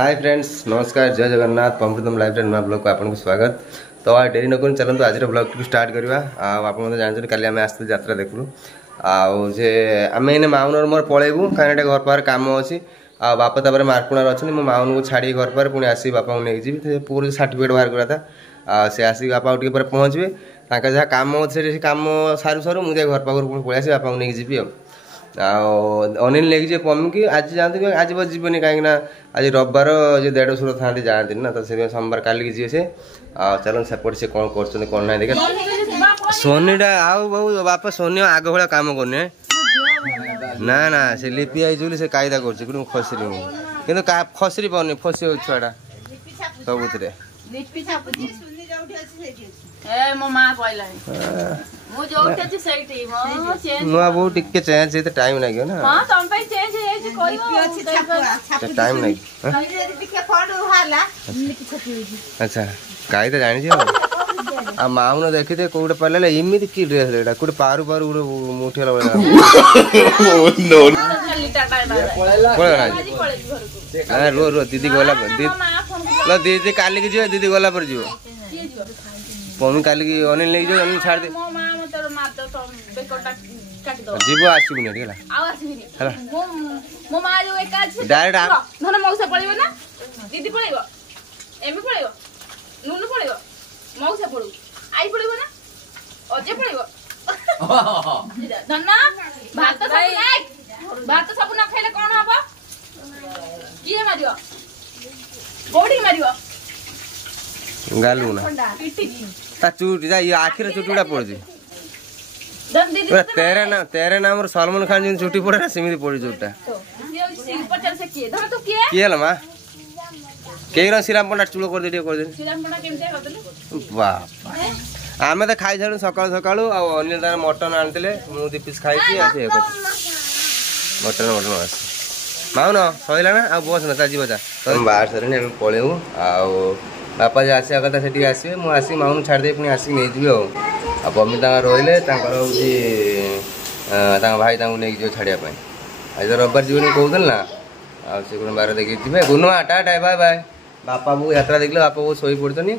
Hi friends नमस्कार जय Jagannath पम्पृतम life नुआ ब्लॉग को आपको स्वागत। तो डेरी नक चलते आज ब्लॉग टी स्टार्ट करवा। आप जानते काली आम आसते यात्रा देखलु आजे आम इन माउन मोर पलैबू कहीं घर पाखे कम अच्छी बापा तापर मार्कुणार अच्छे मो माउन को छाड़ी घर पार पुणी आसी बापा को नहीं जी पूरा सर्टिफिकेट बाहर करा था सी आसिक बापा टे पहुँचे जहाँ कम अच्छे कम सारू सारू मुझे घर पाखर पुणी पलि आसी बापा को नहीं जी अनिल लेके जी पम्मी की आज जाते आज बस जीवन कहीं आज रविवार जो 150 था जाती ना तो से सोमवार काली की जी से चलो सेपट से कौन कर कौन ना देखा सोनीटा आउ बहु बापा सोनी आग भाया कम करनी ना ना से लिपि आई से कायदा कर खसरी कि खसरी पाऊनी फसी छुआटा सबुत नुआ बो टिके चेंज से टाइम लगे ना हां तम पे चेंज है जे कोई टाइम नहीं टिके फोन उहाला अच्छा काई तो जानि जे आ माउन देखि दे कोडे पले इमिति की ड्रेस लेडा कोडे पारू पारू मुठियाला वाला नो पळेला रो रो दीदी गला दीदी दीदी काली की जो दीदी गला पर जो पम्मी काली की अनिल नहीं जो अनिल छाड़ दे जीव आसबुनि डायरेक्ट धन मौसा पळिबो ना दीदी पळिबो एमी पळिबो नुनु पळिबो मौसा पळु आई पळिबो ना अजे पळिबो धन भात सब न खाइले कोन हबो किए मारियो कोडी मारियो गालू ना ता चूट जा ये आखिर चुटुडा पड़ जी तेरे नाम सलमान खान जो छुट्टी पड़े ना सेमती पड़ी चुटा किए मा कई श्रीराम पंडा चूड़ कर दे बापा आम तो खाई सारू सका सका अनिल तार मटन आनी मुझे पीस खाई मटन मटन आस माउन सैला ना आ बस ना जी बजा बाहर सारे पलू बापा जो आसा कथा से आसवे मुझे माउन छाड़ी पुणी आसिक नहीं जी आ पम्मी रही भाई नहीं जो छाड़ापी आज रविवार जीवन कहते ना आ बार देखिए गुनुआ टाटा बाय बाय बापा बो यात्रा देखले बापा बो शोई पड़ते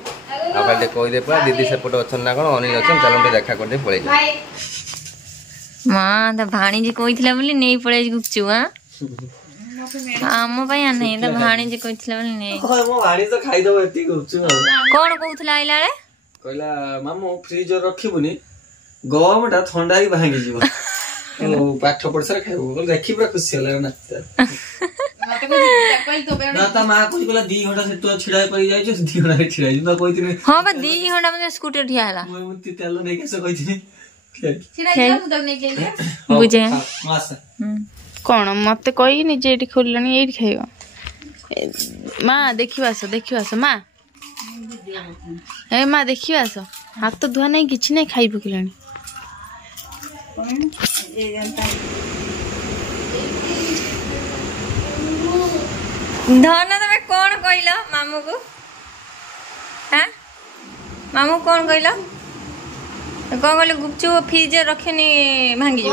खाली कहीदे पा दीदी सेपटे अच्छा ना कौन अनिल अच्छे चलो देखा करदे पड़े माँ तो भाणीजी कहला नहीं पड़े गुपचुप आम नहीं तो भाणीजी कहला कौन कहला आइला रे कहला मामू फ्रिज रखिबुनी गमटा ठंडा ही भांगी जीव पाठ पढ़सा खाइबो देखि पूरा खुशी होला ना ना ता मां कुछ बोला 2 घंटा से तो छिड़ाई पड़ी जाय छ 2 घंटा छिड़ाई जिंदा कहतिनी हां बा 2 घंटा में स्कूटर ठिया हला मुती तेल नहीं कैसे कहतिनी छिड़ाई जा मुदक नहीं केले बुझे मास कोन मते कहि नि जे एठी खोललनी एठी खाइबो मां देखिवास मां ए मां देखिवास हाथ तो धुआ नहीं किछि नहीं खाइ पकिलानी धन तमे कौन कहल मामू को हाँ मामू कौन कहल कौन कहल गुपचुप फ्रिज रखेनी भांगी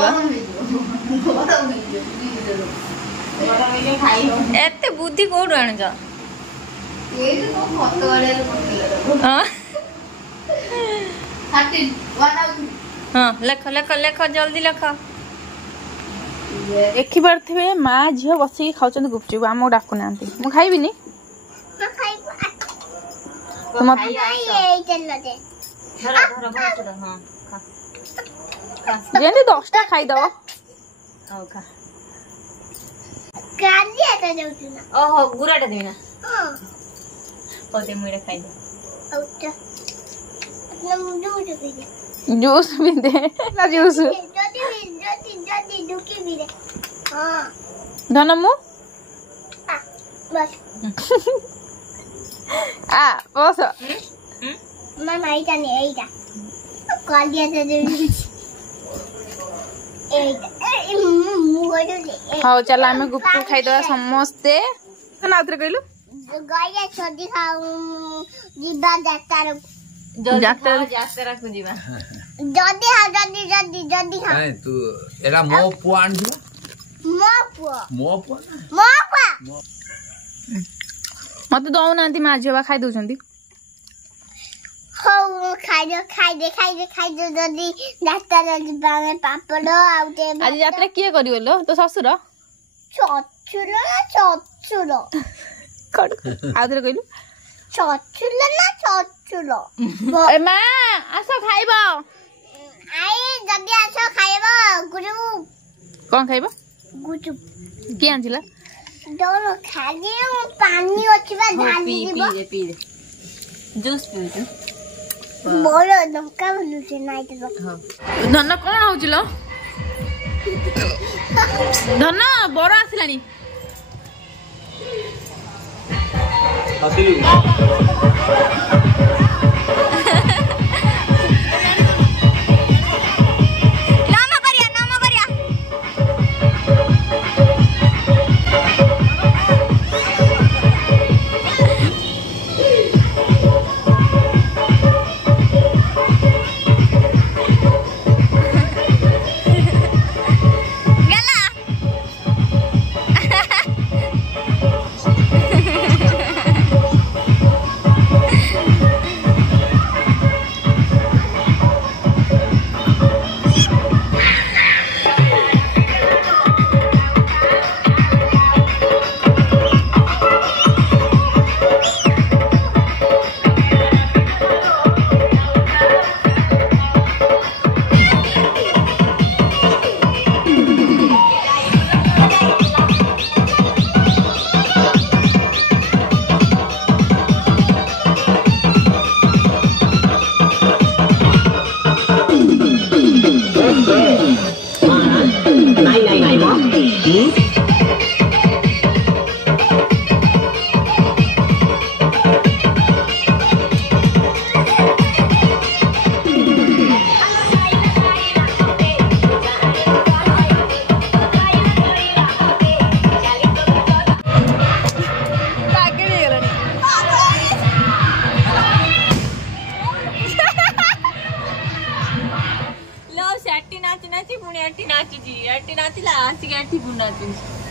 एते बुद्धि कौट आण हाँ लेख लेख लेख जल्दी लेख देखि पारथिबे माँ झियो बसिक खाउछन गुपचुप आम डाकु नांती मु खाइबिनी तुम जेंती 10टा खाइ दो ओहो गुराटा देबी ना ओते मुइरा खाइ दे जूस भी दे ना जूस धनमु आ बस मामा एटा ने एटा कॉल दिया था हाँ चल आम गुपचुप खाईदे समस्ते नाउथरे कहलु गया छोड़ी खाऊ जीवा जात्रा को जीवा जल्दी हा जल्दी हा नहीं तू एला मो पुआन मो पुआ मो पुआ मो पुआ मत दौनाहांती माँ झील खाई दौरान हौ खाइदे जदि डाक्टर जिबामे पापड़ आउटे आज यात्रा किए करियो लो तो ससुर चचुर ना चचुर आउथरे कहलु चचुर ना चचुर ए माँ आस खाइब आई जदि आस खाइबो गुरु कौन खाइब गुरु किए आंथिला दोनो खाली पानी ओछिबा ढाली दिबो पी दे जूस पी बोलो दमका बोलु से नाइ तो धन कौन होउछिल धन बड़ आसिलानी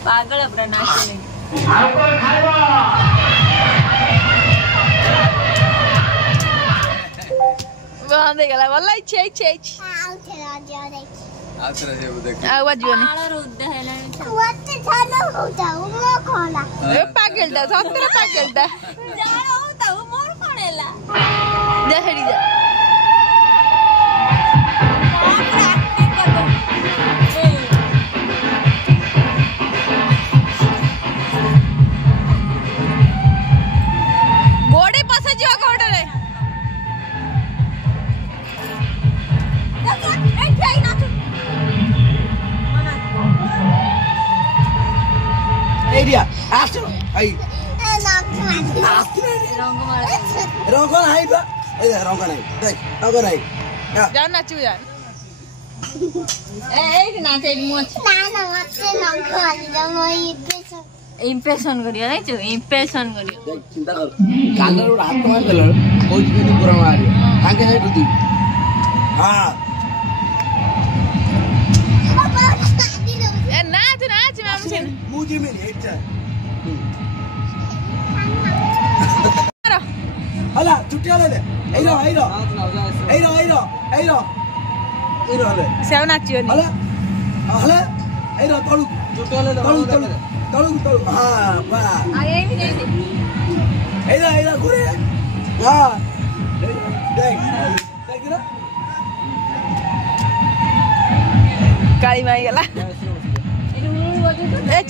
पागल अपना नाचने बंद गला वाला छे छे पागलटा सतरा पागलटा मोर कोणेला देहड़ी जा गोड़े पसे जो कोडरे एरिया आस्ते आई रंग नाही बा ए रंग नाही देख रंग नाही जान नाचू जान ए नाचे मोच ना मते नख मोई इम्प्रेशन करियो नै छु इम्प्रेशन करियो देख चिंता कर कालर हात मा देल कोइ पनि पुरा मारियो काके नै बुद्धि हां ए नाच नाच माम छन मुझे मेरी एक छ हला छुट्टी ले ले आइरो आइरो आइरो आइरो आइरो आइरो हले सेव नाचियो नि हला हला आइरो तळु छुट्टी ले तळु तळु तळु तळु हां बा आगे भी नहीं आइरो आइरो गुरे हां देख देख रे काली माई गला ए